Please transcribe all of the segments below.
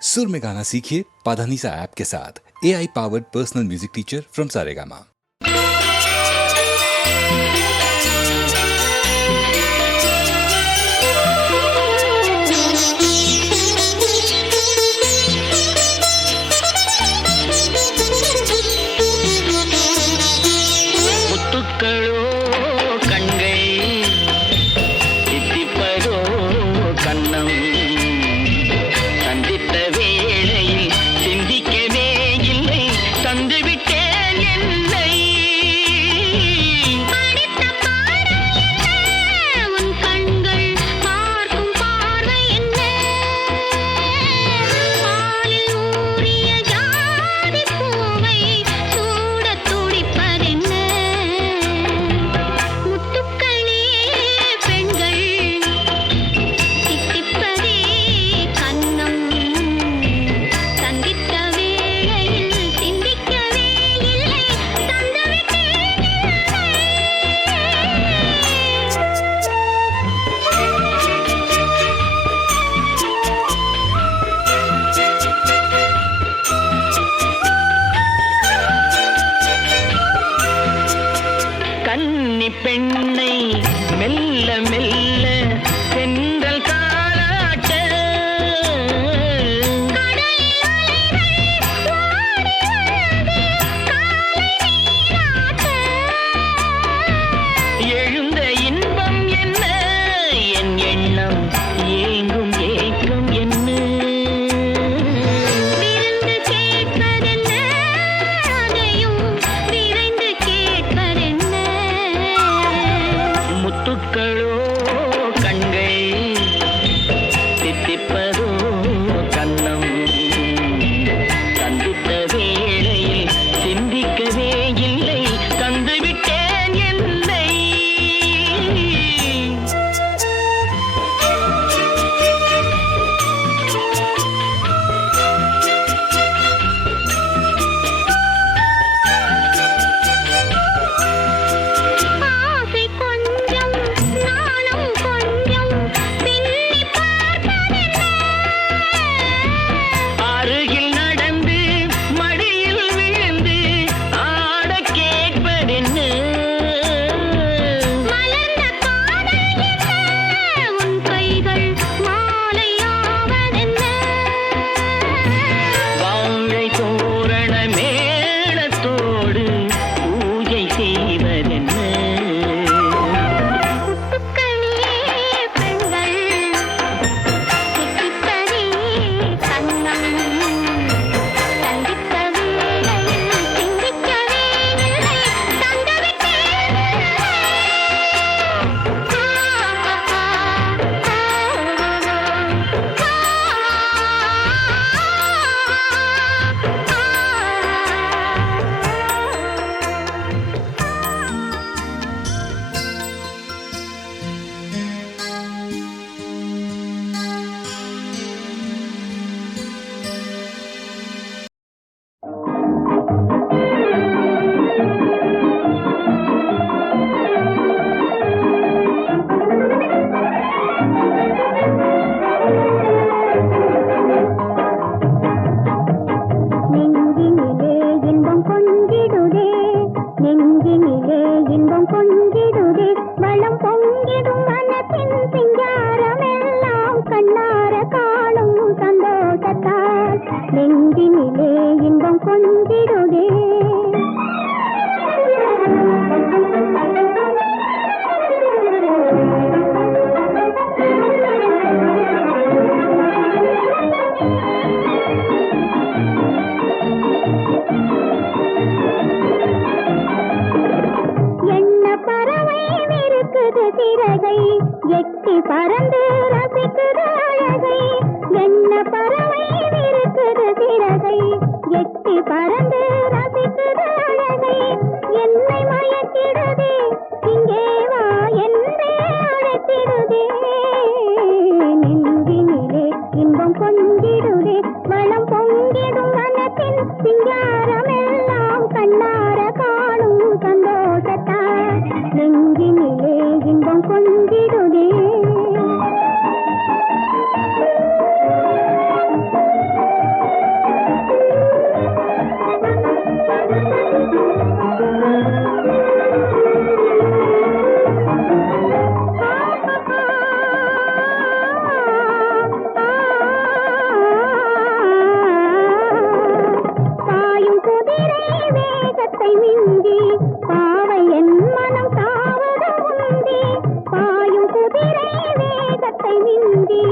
सुर में गाना सीखिए पाधानीसा ऐप के साथ। AI powered personal music teacher from Saregama. பெண்ணை மெல்ல மெல்ல சென்றல் தாளாட்ட எழுந்த இன்பம் என்ன என் எண்ணம் ஏங்கும் ஏக்கம் என்ன விருந்து கேட்பதென்ன அதையும் விரைந்து கேட்பதென்ன முத்துக்களோ கண்கை தித்திப்பதோ கண்ணம் சந்தித்த வேளையில் சிந்திக்கவே இல்லை தந்துவிட்டேன் என்னை ஆசை கொஞ்சம் நாணம் கொஞ்சம் பின்னி பார்ப்பதென்ன அருகில் நடந்து மடியில் விழுந்து ஆட கேட்பதென்ன மலர்ந்த காதல் என்ன உன் கைகள் மாலையாவதென்ன வாழை தோரண மேளத்தோடு பூஜை செய்வதென்ன முத்துக்களே பெண்கள் தித்திப்பதே கண்ணம் சந்தித்த வேளையில் சிந்திக்கவே இல்லை தந்துவிட்டேன் நெஞ்சினிலே இன்பம் பொங்கிடுதே நெஞ்சினிலே இன்பம் பொங்கிடுதே வளம் பொங்கிடும் மனத்தின் சிங்காரமெல்லாம் கண்ணார காணும் சந்தோஷத்தால் நெஞ்சினிலே இன்பம் பொங்கிடுதே என்ன பறவை விருக்குது சிறகை எட்டி பறந்து ரசிக்குது அழகை என்ன பறவை விருக்குது சிறகை எட்டி பறந்து ரசிக்குது அழகை என்னை மயக்கிடுதே இங்கே வா என்றே அழைத்திடுதே நெஞ்சினிலே இன்பம் பொங்கிடுதே வளம் பொங்கிடும் மனத்தின் சிங்காரமெல்லாம் கண்ணார காணும் சந்தோஷத்தால் நெஞ்சினிலே இன்பம் பொங்கிடுதே வேகத்தை மிஞ்சி பாவை என் மனம் தாவது உந்தி பாயும் குதிரை வேகத்தை மிஞ்சி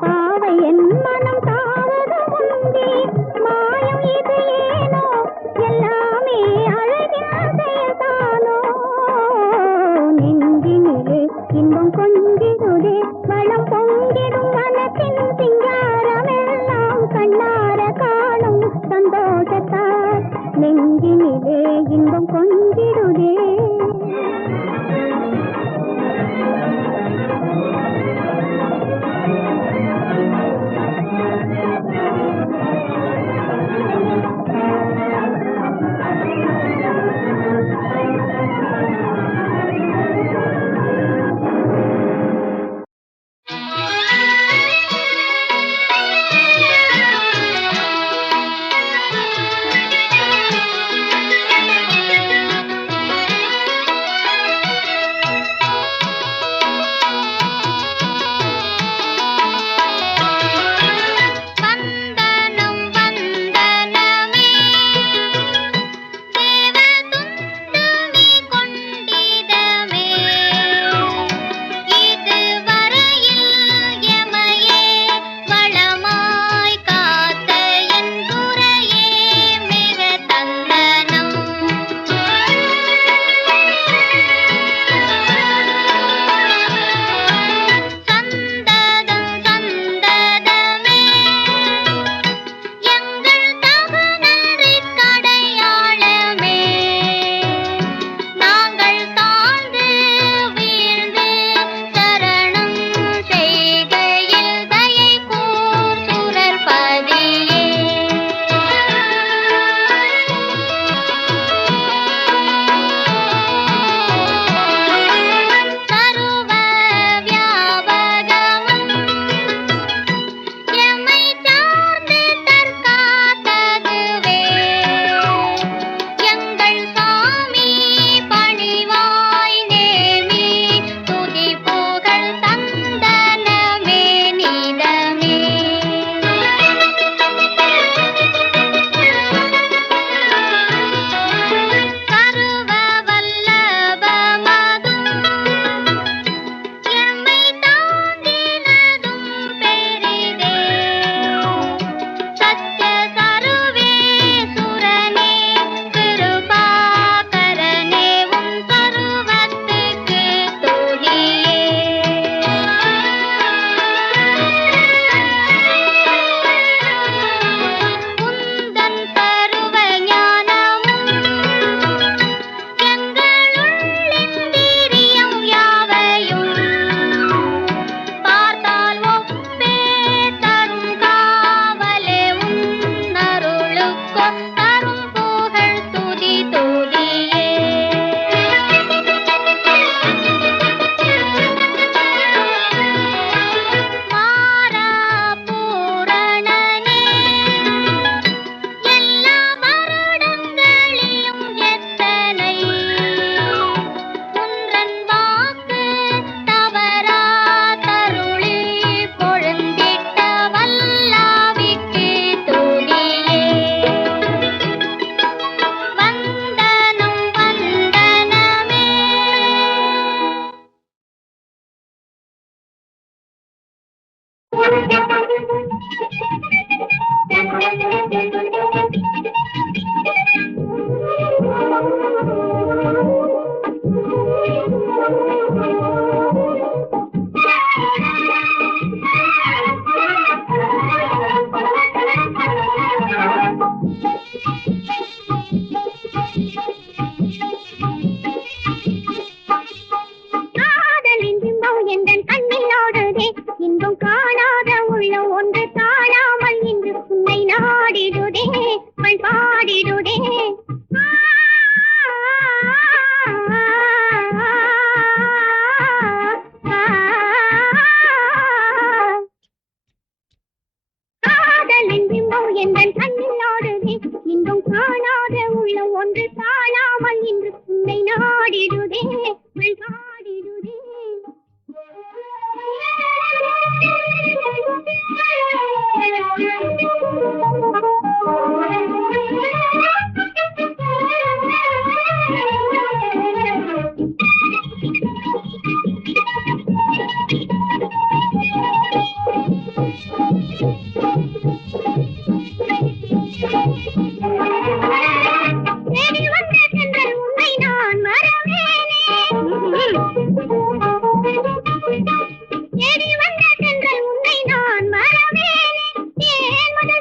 பாவை என் மனம் தாவது உந்தி மாயம் இது ஏனோ எல்லாமே அழகிய செயல்தானோ நெஞ்சினிலே இன்பம் கொஞ்சிடுதே வளம் பொங்கிடும் மனத்தின் சிங்காரமெல்லாம் கண்ணார காணும் சந்தோஷத்தால் நெஞ்சினிலே இன்பம் கொஞ்சிடுதே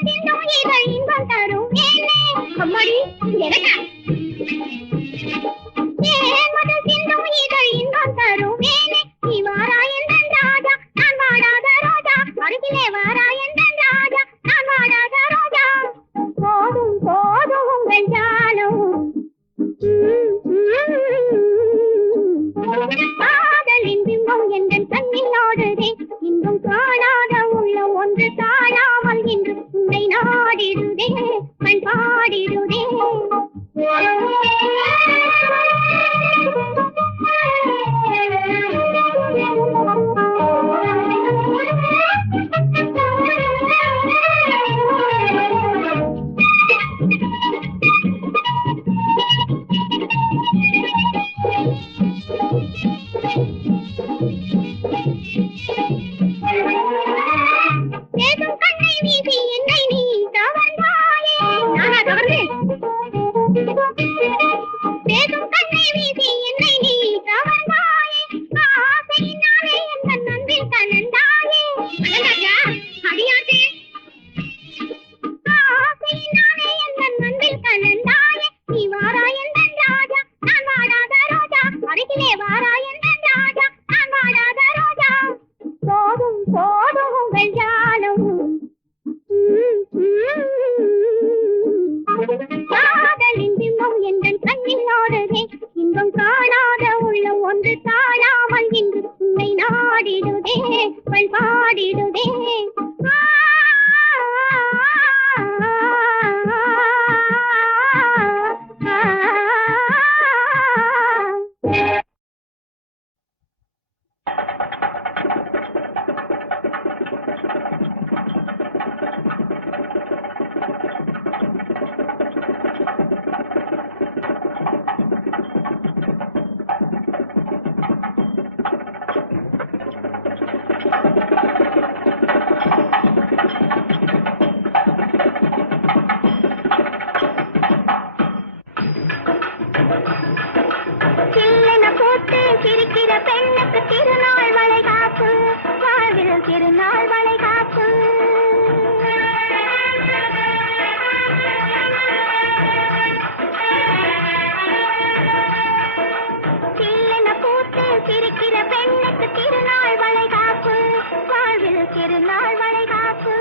சிந்தும் இதழ் இன்பம் தரும் வேலே அம்மாடி எனக்கா தேன்மது சிந்தும் இதழ் இன்பம் தரும் வேலே நீ வாராயன் ராஜா நான் வாடாத ரோஜா அருகிலே வாராயன் ராஜா நான் வாடாத ரோஜா போதும் போதும் உங்கள் ஜாலம் காதலின் பிம்பம் எங்கள் கண்ணில் ஓடுதே இன்றும் காணாத உள்ள ஒன்று காணாமல் இன்று உன்னை நாடிடுதே கண் பாடிடுதே பேசும் கண்ணை வீசி என்னை நீ கவர்ந்தாயே நானா கவர்ந்தேன் பேசும் கண்ணை வீசி என்னை நீ கவர்ந்தாயே ஆசையினாலே என் அன்பில் கலந்தாயே அடியாட்டே ஆசையினாலே என் அன்பில் கலந்தாயே நீ வாராயன் ராஜா நான் வாடாத ரோஜா அருகிலே வாராயன் ராஜா நான் வாடாத ரோஜா போதும் போதும் உங்கள் ஜாலம் காதலின் பிம்பம் எங்கள் கண்ணில் ஓடுதே இன்பம் காணாத உள்ளம் ஒன்று காணாமல் இன்று உன்னை நாடிடுதே பல் பாடிடுதே சிரிக்கிற பெண்ணுக்கு திருநாள் வளைகாப்பு வாழ்வில் திருநாள் வளைகாப்பு சில்லென பூத்து சிரிக்கிற பெண்ணுக்கு திருநாள் வளைகாப்பு வாழ்வில் திருநாள் வளைகாப்பு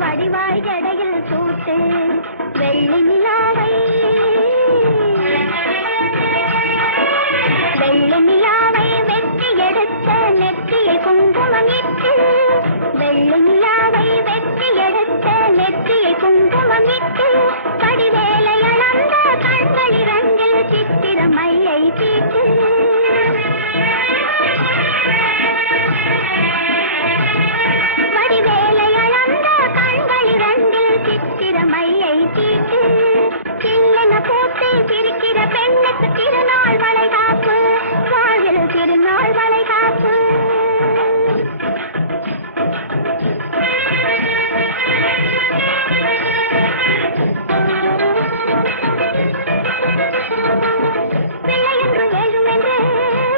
வடிவாய் ஜடையில் சூட்டு வெள்ளி நிலாவை வெட்டி எடுத்த நெற்றியை குங்குமமிட்டு வெள்ளி நிலாவை வெட்டி எடுத்த நெற்றியை குங்குமமிட்டு கடிவேலை அளந்த கண்கள் இரண்டில் சித்திர மையை தீட்டு மையை தீட்டு சில்லென பூத்து சிரிக்கிற பெண்ணுக்கு திருநாள் வளைகாப்பு வாழ்வில் திருநாள் வளைகாப்பு பிள்ளை என்று வேண்டும் என்று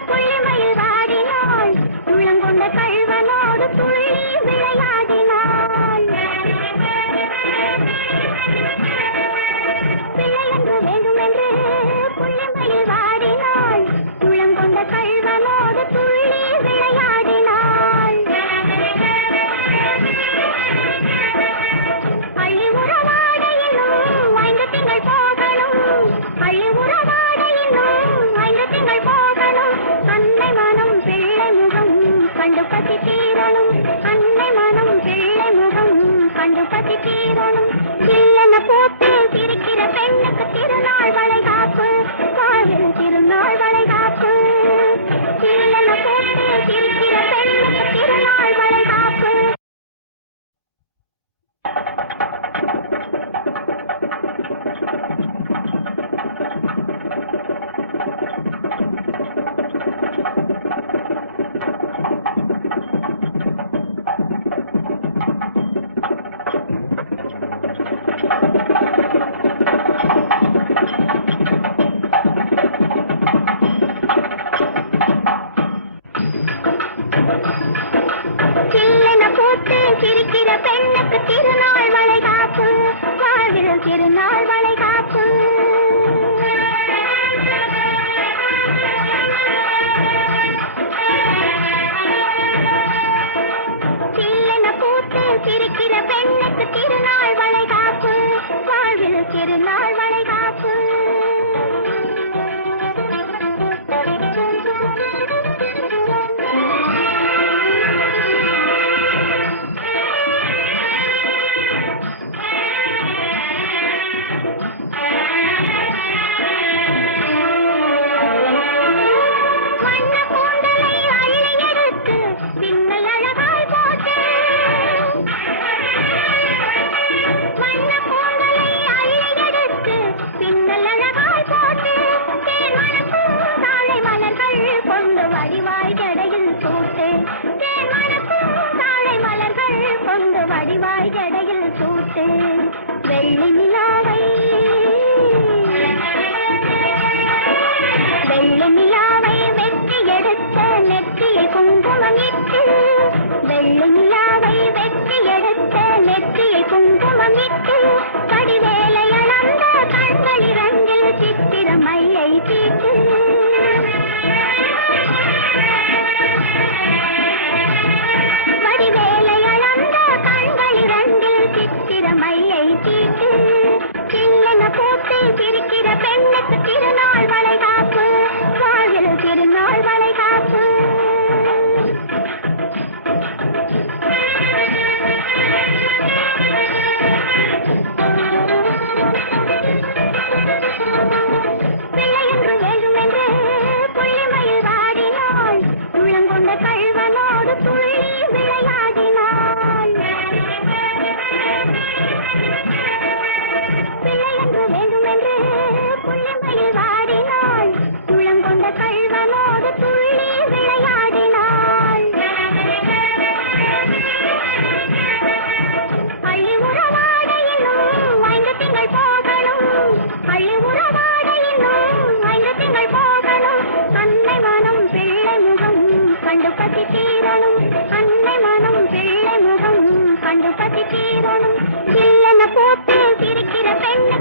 புள்ளிமையில் வாடினாள் உள்ளங்கொண்ட கள்வனோடு துள்ளி விளையாடினாள் பிள்ளை என்று வேண்டும் என்று புள்ளிமையில் வாடினாள் உள்ளங்கொண்ட கள்வனோடு துள்ளி விளையாடினாள் பள்ளி உறவாட இன்னும் 5 திங்கள் போகணும் பள்ளி உறவாட இன்னும் 5 திங்கள் போகணும் அன்னை மனம் பிள்ளை முகம் கண்டு பசி தீரணும் அன்னை மனம் பிள்ளை முகம் கண்டு பசி தீரணும் இல்லென போட்டு சிரிக்கிற பெண்ணுக்கு திருநாள் வளைகாப்பு வாழ்வில் வாழ்வில் திருநாள் வளைகாப்பு இல்லன போட்டு சிரிக்கிற பெண்ணுக்கு திருநாள் வளைகாப்பு சிரிக்கிற பெண்ணுக்கு திருநாள் வளைகாப்பு வாழ்வில் திருநாள் வளைகாப்பு சில்லென பூத்து சிரிக்கிற பெண்ணுக்கு திருநாள் வளைகாப்பு வாழ்வில் திருநாள் வளைகாப்பு வடிவாய் ஜடையில் சூட்டு வெள்ளி நிலாவை வெற்றி எடுத்த நெற்றியில் குங்குமமிட்டு வெள்ளி நிலாவை வெற்றி எடுத்த நெற்றியில் குங்குமமிட்டு வடிவேலை அளந்த கண்கள் இரண்டில் சித்திர மையை தீட்டு மையை தீட்டு சில்லன போட்டு சிரிக்கிற பெண்ணுக்கு திருநாள் வளைகாப்பு வாழ்வில் திருநாள் வளைகாப்பு பிள்ளையென்று வேண்டுமென்று புள்ளிமயில் வாடினாள் உள்ளங்கொண்ட கள்வனோடு துள்ளி விளையாடினாள் வேண்டுமென்று புள்ளிமயில் வாடினாள் உள்ளங்கொண்ட கள்வனோடு துள்ளி விளையாடினாள் அள்ளி உறவாட இன்னும் 5 திங்கள் போகணும் அள்ளி உறவாட இன்னும் 5 திங்கள் போகணும் அன்னை மனம் பிள்ளை முகம் கண்டு பசி தீரணும் அன்னை மனம் பிள்ளை முகம் கண்டு பசி தீரணும் இல்லன போட்டு சிரிக்கிற பெண்ணு